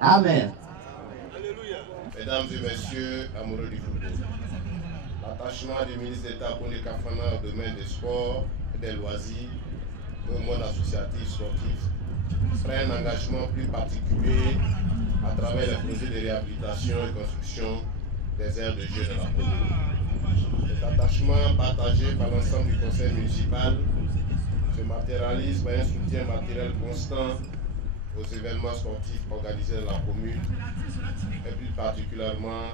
Amen. Mesdames et messieurs, amoureux du football, l'attachement du ministre d'État Kone Kafana au domaine des sports et des loisirs au monde associatif sportif prend un engagement plus particulier à travers les projets de réhabilitation et construction des aires de jeu de la commune. Cet attachement partagé par l'ensemble du conseil municipal se matérialise par un soutien matériel constant aux événements sportifs organisés dans la commune et plus particulièrement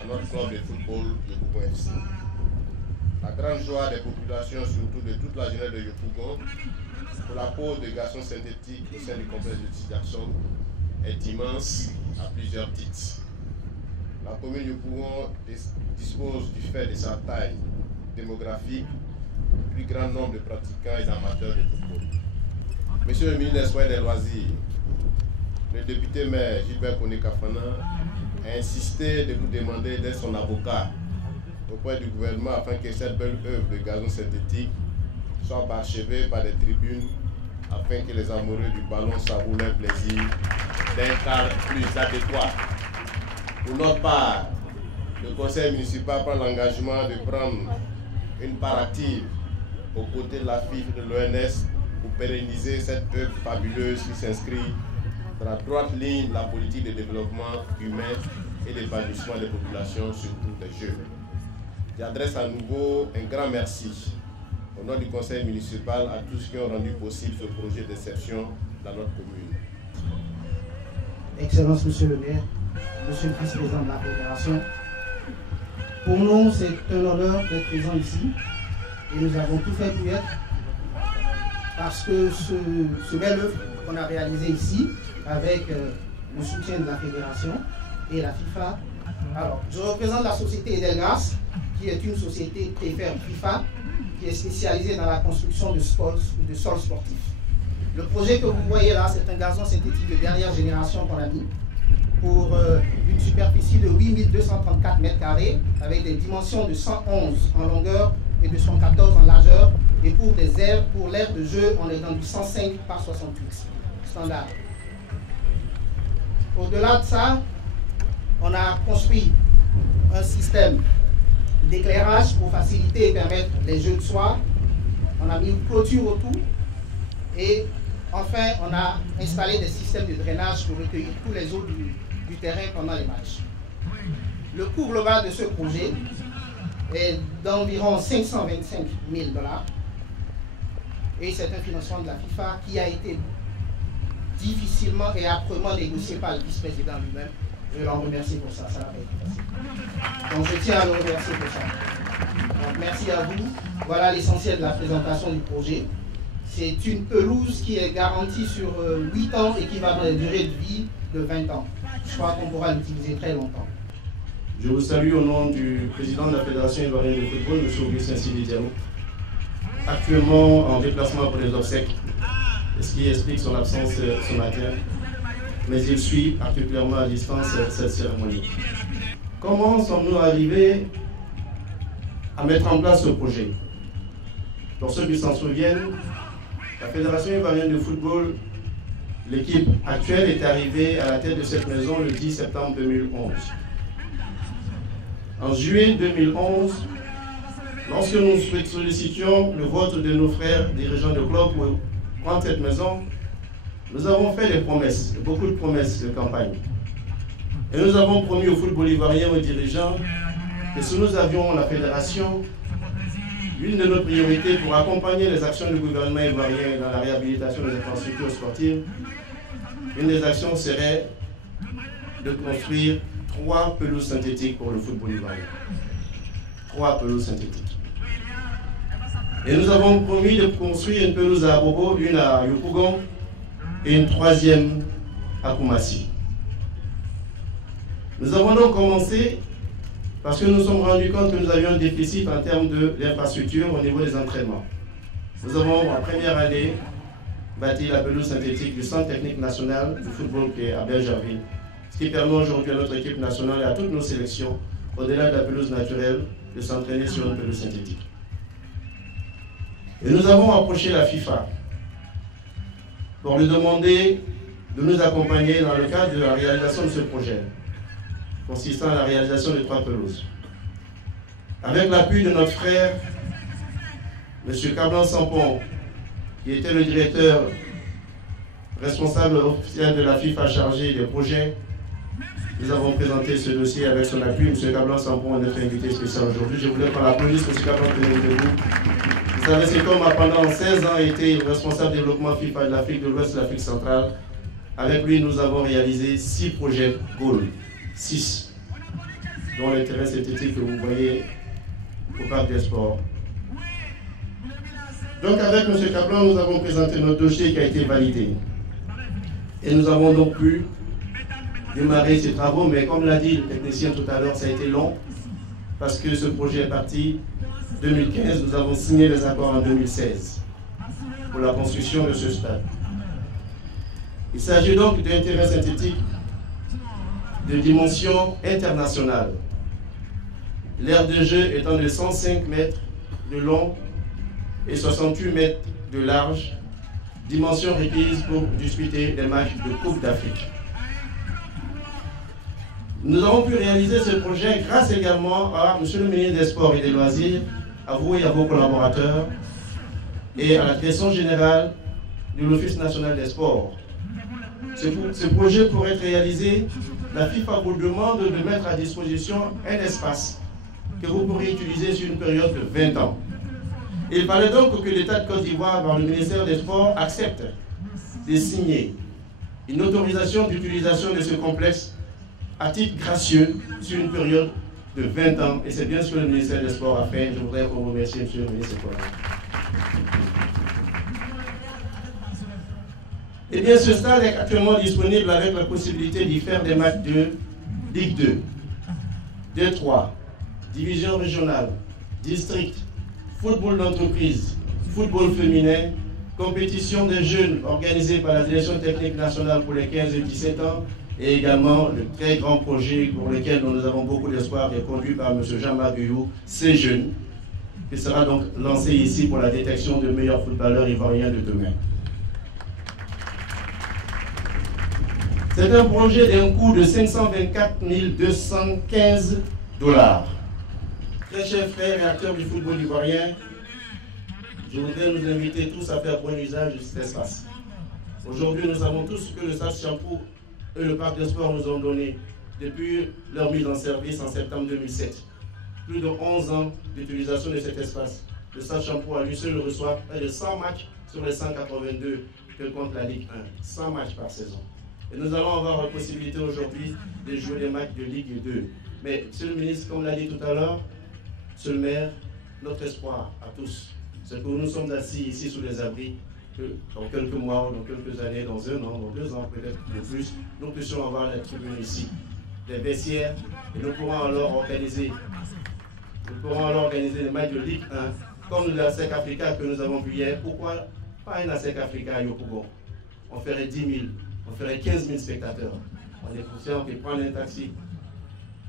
à notre club de football Yopougon FC. La grande joie des populations, surtout de toute la jeunesse de Yopougon, pour la pose de garçons synthétiques au sein du complexe de Tijackson est immense à plusieurs titres. La commune de Yopougon dispose du fait de sa taille démographique, du plus grand nombre de pratiquants et d'amateurs de football. Monsieur le ministre des Sports et des Loisirs, le député maire Gilbert Kone Kafana a insisté de vous demander d'être son avocat auprès du gouvernement afin que cette belle œuvre de gazon synthétique soit parachevée par des tribunes afin que les amoureux du ballon savourent leur plaisir d'un cadre plus adéquat. Pour notre part, le conseil municipal prend l'engagement de prendre une part active aux côtés de la FIFA et de l'ONS pour pérenniser cette œuvre fabuleuse qui s'inscrit dans la droite ligne de la politique de développement humain et d'épanouissement des populations, surtout des jeunes. J'adresse à nouveau un grand merci au nom du conseil municipal à tous qui ont rendu possible ce projet d'exception dans notre commune. Excellence, Monsieur le maire, Monsieur le vice-président de la Fédération, pour nous, c'est un honneur d'être présent ici et nous avons tout fait pour y être parce que ce bel œuvre qu'on a réalisé ici avec le soutien de la Fédération et la FIFA. Alors, je représente la société Edelgas, qui est une société préfère FIFA, qui est spécialisée dans la construction de sols sportifs. Le projet que vous voyez là, c'est un gazon synthétique de dernière génération qu'on a mis pour une superficie de 8234 m² avec des dimensions de 111 en longueur et de 114 en largeur. Et pour l'aire de jeu, on est dans du 105 par 68 standard. Au-delà de ça, on a construit un système d'éclairage pour faciliter et permettre les jeux de soir. On a mis une clôture autour et enfin on a installé des systèmes de drainage pour recueillir tous les eaux du terrain pendant les matchs. Le coût global de ce projet est d'environ 525 000 $. Et c'est un financement de la FIFA qui a été difficilement et âprement négocié par le vice-président lui-même. Je l'en remercie pour ça, ça n'a pas été facile. Donc je tiens à le remercier pour ça. Donc, merci à vous. Voilà l'essentiel de la présentation du projet. C'est une pelouse qui est garantie sur 8 ans et qui va avoir une durée de vie de 20 ans. Je crois qu'on pourra l'utiliser très longtemps. Je vous salue au nom du président de la Fédération ivoirienne de football, M. Augustin Sidi Diallo, actuellement en déplacement pour les obsèques, ce qui explique son absence ce matin, mais il suit particulièrement à distance cette cérémonie. Comment sommes-nous arrivés à mettre en place ce projet? Pour ceux qui s'en souviennent, la Fédération ivoirienne de football, l'équipe actuelle est arrivée à la tête de cette maison le 10 septembre 2011. En juillet 2011, lorsque nous sollicitions le vote de nos frères dirigeants de club pour prendre cette maison, nous avons fait des promesses, beaucoup de promesses de campagne. Et nous avons promis au football ivoirien, aux dirigeants, que si nous avions la fédération, une de nos priorités pour accompagner les actions du gouvernement ivoirien dans la réhabilitation des infrastructures sportives, une des actions serait de construire 3 pelouses synthétiques pour le football ivoirien. 3 pelouses synthétiques. Et nous avons promis de construire une pelouse à Abobo, une à Yopougon et une 3e à Koumassi. Nous avons donc commencé parce que nous nous sommes rendus compte que nous avions un déficit en termes d'infrastructure au niveau des entraînements. Nous avons en première année bâti la pelouse synthétique du Centre technique national du football qui est à Bergerville, qui permet aujourd'hui à notre équipe nationale et à toutes nos sélections, au-delà de la pelouse naturelle, de s'entraîner sur une pelouse synthétique. Et nous avons approché la FIFA pour lui demander de nous accompagner dans le cadre de la réalisation de ce projet, consistant à la réalisation de 3 pelouses. Avec l'appui de notre frère, M. Cablan Sampon, qui était le directeur responsable officiel de la FIFA chargé des projets, nous avons présenté ce dossier avec son appui. M. Cablan Sampon est notre invité spécial aujourd'hui. Je voulais qu'on l'applaudisse, M. Cablan, tenez debout. Vous savez, c'est comme pendant 16 ans été responsable développement FIFA de l'Afrique de l'Ouest et de l'Afrique centrale. Avec lui, nous avons réalisé 6 projets Goal, 6, dont l'intérêt synthétique que vous voyez au Parc des Sports. Donc avec M. Cablan, nous avons présenté notre dossier qui a été validé. Et nous avons donc pu démarrer ces travaux, mais comme l'a dit le technicien tout à l'heure, ça a été long, parce que ce projet est parti 2015, nous avons signé les accords en 2016 pour la construction de ce stade. Il s'agit donc d'un terrain synthétique de dimension internationale. L'aire de jeu étant de 105 mètres de long et 68 mètres de large, dimension requise pour disputer des matchs de Coupe d'Afrique. Nous avons pu réaliser ce projet grâce également à M. le ministre des Sports et des Loisirs, à vous et à vos collaborateurs, et à la direction générale de l'Office national des sports. Ce projet, pour être réalisé, la FIFA vous demande de mettre à disposition un espace que vous pourrez utiliser sur une période de 20 ans. Il fallait donc que l'État de Côte d'Ivoire, par le ministère des Sports, accepte de signer une autorisation d'utilisation de ce complexe à titre gracieux sur une période de 20 ans. Et c'est bien ce que le ministère des Sports a fait. Je voudrais vous remercier, monsieur le ministre. Eh bien, ce stade est actuellement disponible avec la possibilité d'y faire des matchs de Ligue 2, D3, division régionale, district, football d'entreprise, football féminin, compétition des jeunes organisée par la Direction technique nationale pour les 15 et 17 ans, et également le très grand projet pour lequel nous avons beaucoup d'espoir et conduit par M. Jean-Marc Guyou, ces jeunes, qui sera donc lancé ici pour la détection de meilleurs footballeurs ivoiriens de demain. C'est un projet d'un coût de 524 215 $. Très chers frères et acteurs du football ivoirien, je voudrais nous inviter tous à faire bon usage de cet espace. Aujourd'hui, nous savons tous que le Stade Champoux et le Parc des Sports nous ont donné, depuis leur mise en service en septembre 2007, plus de 11 ans d'utilisation de cet espace. Le Stade Champoux à lui seul reçoit près de 100 matchs sur les 182 que compte la Ligue 1. 100 matchs par saison. Et nous allons avoir la possibilité aujourd'hui de jouer des matchs de Ligue 2. Mais, monsieur le ministre, comme l'a dit tout à l'heure, monsieur le maire, notre espoir à tous, c'est que nous sommes assis ici sous les abris, que dans quelques mois, dans quelques années, dans 1 an, dans 2 ans peut-être de plus, nous puissions avoir la tribune ici, des vestiaires, et nous pourrons alors organiser des matchs de Ligue 1, comme la SEC Africa que nous avons vu hier. Pourquoi pas un ASEC Africa à Yopougon? On ferait 10 000. On ferait 15 000 spectateurs. On est conscient que prendre un taxi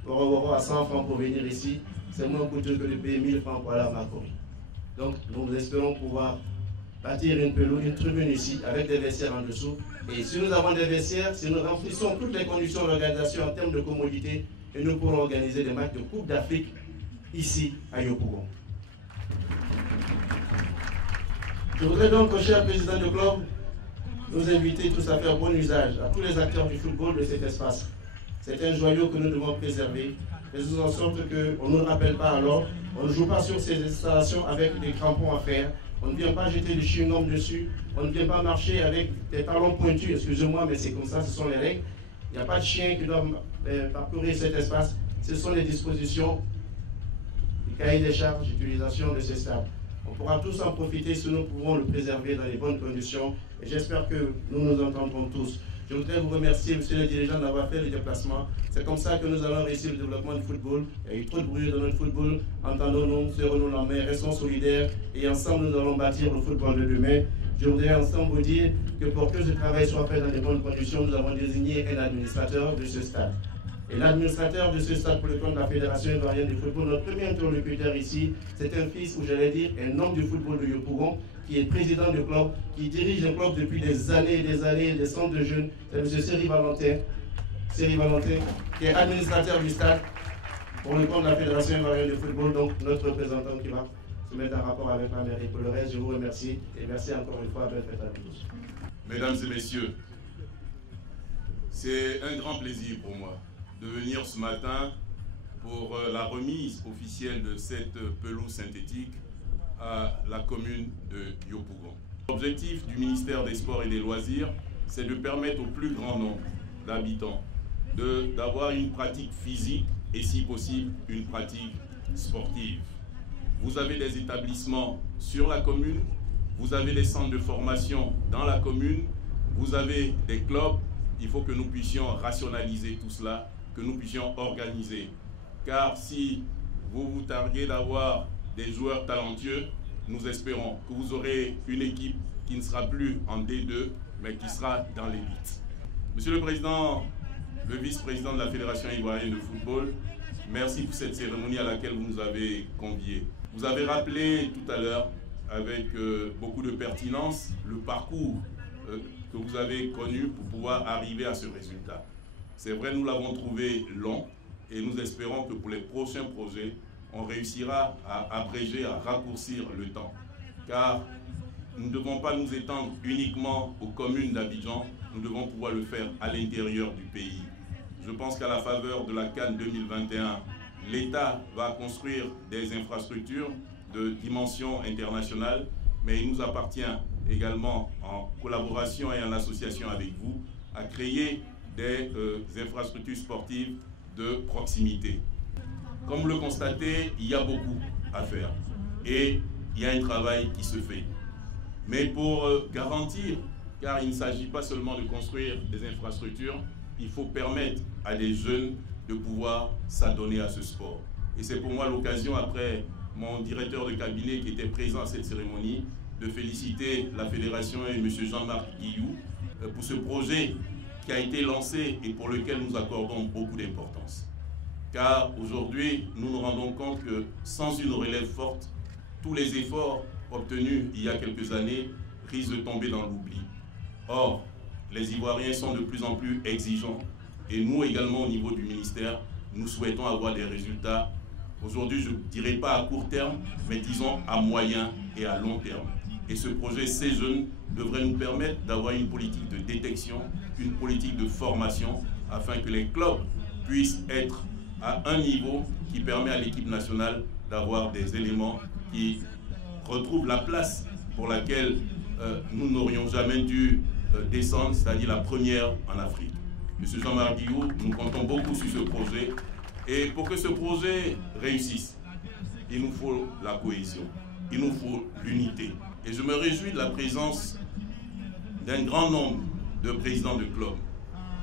à 100 francs pour venir ici, c'est moins coûteux que de payer 1000 francs pour aller à Macron. Donc, nous espérons pouvoir bâtir une tribune ici avec des vestiaires en dessous. Et si nous avons des vestiaires, si nous remplissons toutes les conditions d'organisation en termes de commodité, et nous pourrons organiser des matchs de Coupe d'Afrique ici à Yopougon. Je voudrais donc, cher président de club, nous inviter tous à faire bon usage, à tous les acteurs du football de cet espace. C'est un joyau que nous devons préserver, faisons en sorte qu'on ne nous rappelle pas alors, on ne joue pas sur ces installations avec des crampons à fer, on ne vient pas jeter du chewing-gum dessus, on ne vient pas marcher avec des talons pointus, excusez-moi, mais c'est comme ça, ce sont les règles. Il n'y a pas de chien qui doit parcourir cet espace, ce sont les dispositions, les cahiers des charges d'utilisation de ces stades. On pourra tous en profiter si nous pouvons le préserver dans les bonnes conditions. Et j'espère que nous nous entendrons tous. Je voudrais vous remercier, monsieur le dirigeant, d'avoir fait le déplacement. C'est comme ça que nous allons réussir le développement du football. Il y a eu trop de bruit dans notre football. Entendons-nous, serrons-nous la main, restons solidaires. Et ensemble, nous allons bâtir le football de demain. Je voudrais ensemble vous dire que pour que ce travail soit fait dans de bonnes conditions, nous avons désigné un administrateur de ce stade. Et l'administrateur de ce stade pour le compte de la Fédération ivoirienne de football, notre premier interlocuteur ici, c'est un fils, ou j'allais dire, un homme du football de Yopougon, qui est président du club, qui dirige le club depuis des années, des centres de jeunes. C'est M. Seri Valentin, qui est administrateur du stade pour le compte de la Fédération ivoirienne de football, donc notre représentant qui va se mettre en rapport avec la mairie. Pour le reste, je vous remercie et merci encore une fois. Belle fête à tous. Mesdames et messieurs, c'est un grand plaisir pour moi de venir ce matin pour la remise officielle de cette pelouse synthétique à la commune de Yopougon. L'objectif du ministère des Sports et des Loisirs, c'est de permettre au plus grand nombre d'habitants d'avoir une pratique physique et si possible une pratique sportive. Vous avez des établissements sur la commune, vous avez des centres de formation dans la commune, vous avez des clubs. Il faut que nous puissions rationaliser tout cela, que nous puissions organiser. Car si vous vous targuez d'avoir des joueurs talentueux, nous espérons que vous aurez une équipe qui ne sera plus en D2, mais qui sera dans l'élite. Monsieur le Président, le vice-président de la Fédération ivoirienne de football, merci pour cette cérémonie à laquelle vous nous avez conviés. Vous avez rappelé tout à l'heure, avec beaucoup de pertinence, le parcours que vous avez connu pour pouvoir arriver à ce résultat. C'est vrai, nous l'avons trouvé long et nous espérons que pour les prochains projets, on réussira à abréger, à raccourcir le temps. Car nous ne devons pas nous étendre uniquement aux communes d'Abidjan, nous devons pouvoir le faire à l'intérieur du pays. Je pense qu'à la faveur de la CAN 2021, l'État va construire des infrastructures de dimension internationale, mais il nous appartient également, en collaboration et en association avec vous, à créer des infrastructures sportives de proximité. Comme vous le constatez, il y a beaucoup à faire et il y a un travail qui se fait. Mais pour garantir, car il ne s'agit pas seulement de construire des infrastructures, il faut permettre à des jeunes de pouvoir s'adonner à ce sport. Et c'est pour moi l'occasion, après mon directeur de cabinet qui était présent à cette cérémonie, de féliciter la Fédération et M. Jean-Marc Guillou pour ce projet qui a été lancé et pour lequel nous accordons beaucoup d'importance. Car aujourd'hui, nous nous rendons compte que sans une relève forte, tous les efforts obtenus il y a quelques années risquent de tomber dans l'oubli. Or, les Ivoiriens sont de plus en plus exigeants et nous également au niveau du ministère, nous souhaitons avoir des résultats. Aujourd'hui, je ne dirais pas à court terme, mais disons à moyen et à long terme. Et ce projet Ces Jeunes devrait nous permettre d'avoir une politique de détection, une politique de formation, afin que les clubs puissent être à un niveau qui permet à l'équipe nationale d'avoir des éléments qui retrouvent la place pour laquelle nous n'aurions jamais dû descendre, c'est-à-dire la première en Afrique. Monsieur Jean-Marc Guillou, nous comptons beaucoup sur ce projet. Et pour que ce projet réussisse, il nous faut la cohésion, il nous faut l'unité. Et je me réjouis de la présence d'un grand nombre de présidents de clubs.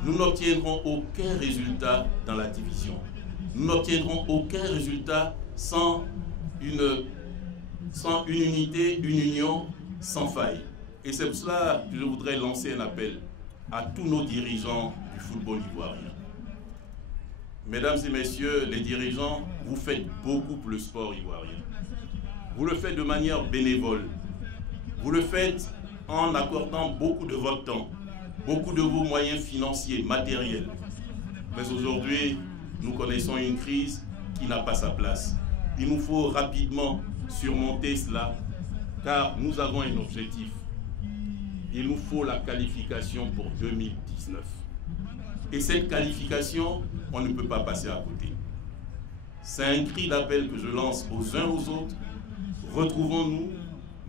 Nous n'obtiendrons aucun résultat dans la division. Nous n'obtiendrons aucun résultat sans une unité, une union sans faille. Et c'est pour cela que je voudrais lancer un appel à tous nos dirigeants du football ivoirien. Mesdames et messieurs les dirigeants, vous faites beaucoup pour le sport ivoirien. Vous le faites de manière bénévole. Vous le faites en accordant beaucoup de votre temps, beaucoup de vos moyens financiers, matériels. Mais aujourd'hui, nous connaissons une crise qui n'a pas sa place. Il nous faut rapidement surmonter cela, car nous avons un objectif. Il nous faut la qualification pour 2019. Et cette qualification, on ne peut pas passer à côté. C'est un cri d'appel que je lance aux uns aux autres. Retrouvons-nous,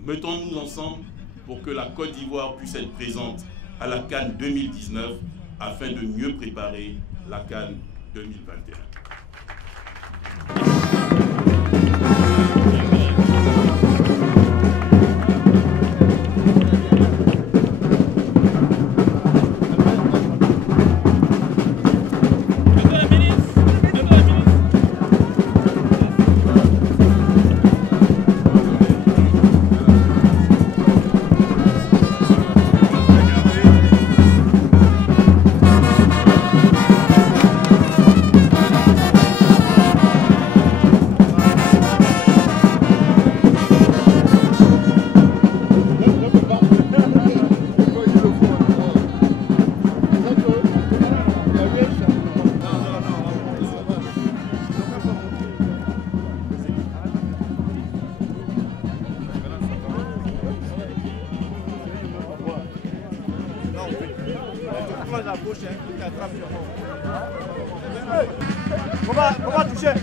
mettons-nous ensemble pour que la Côte d'Ivoire puisse être présente à la CAN 2019 afin de mieux préparer la CAN 2021. On va toucher.